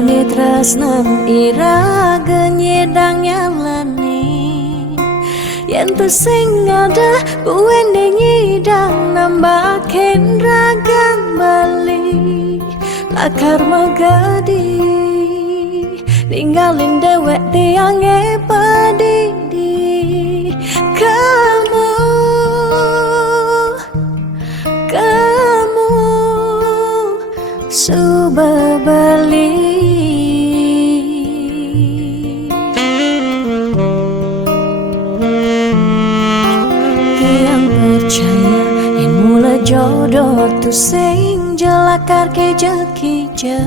Muni tresnan iraga nyedang nyalani yen tu sing ada buwene nyidang nambahin ragan bali lakar magadi ninggalin dewek tiange padidi kamu suba bali tiang percaya yang mula jodoh tu sing jelakar keja-keja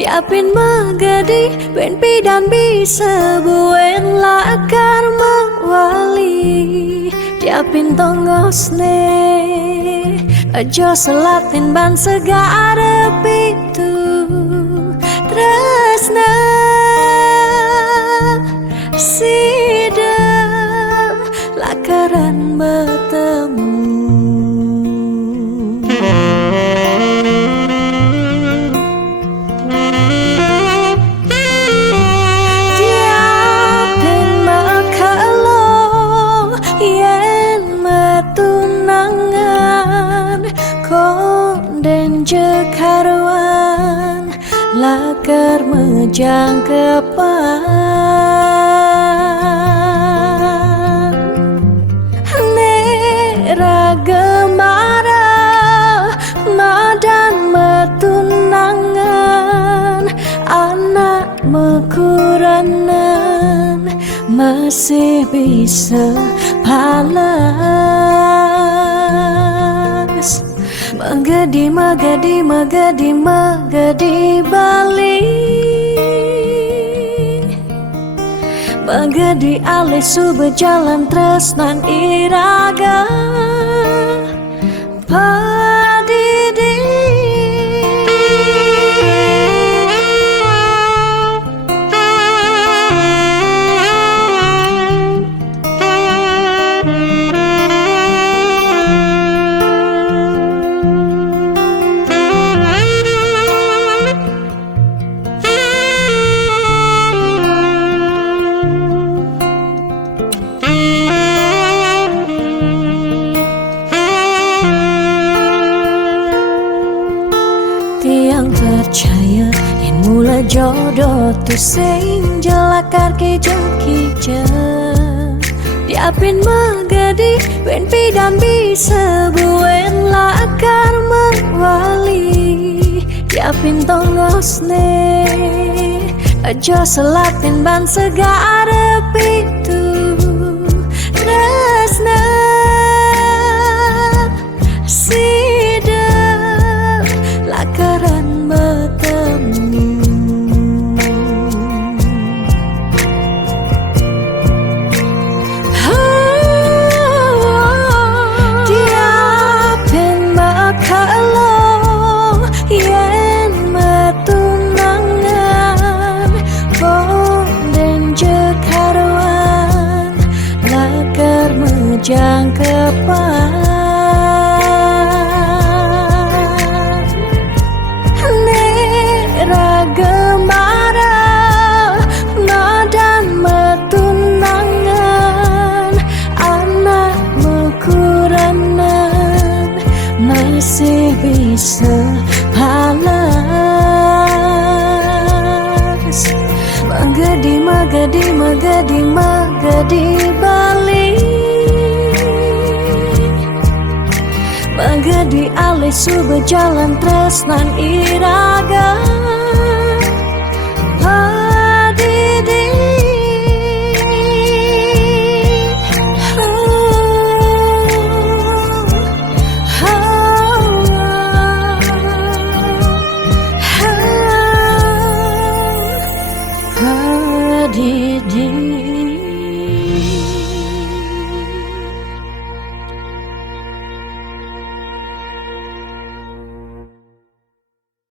diapin magadi ben pidan bisa buen lakar mawali diapin tongosne aja selatin ban segara pitu tresna sida lakaran bertemu jekaruan lakar mejang kepan nera gemara madan metunangan anak mekuranan masih bisa palas magadi magadi magadi magadi bali magadi alih suba jalan tresnan iraga padidi tiang percaya yang mula jodoh tu sing jelakar keja-keja diapin magadi ben pidan bisa buen lakar mawali diapin tongosne aja selatin ban segara pitu tresna sida lakaran bertemu diapin makalo yen metunangan bonden jekaruan lakar mejang kepan gemara madan metunangan anak mekuranan masih bisa palas magadi magadi magadi magadi bali magadi alih suba jalan tresnan iraga padidi padidi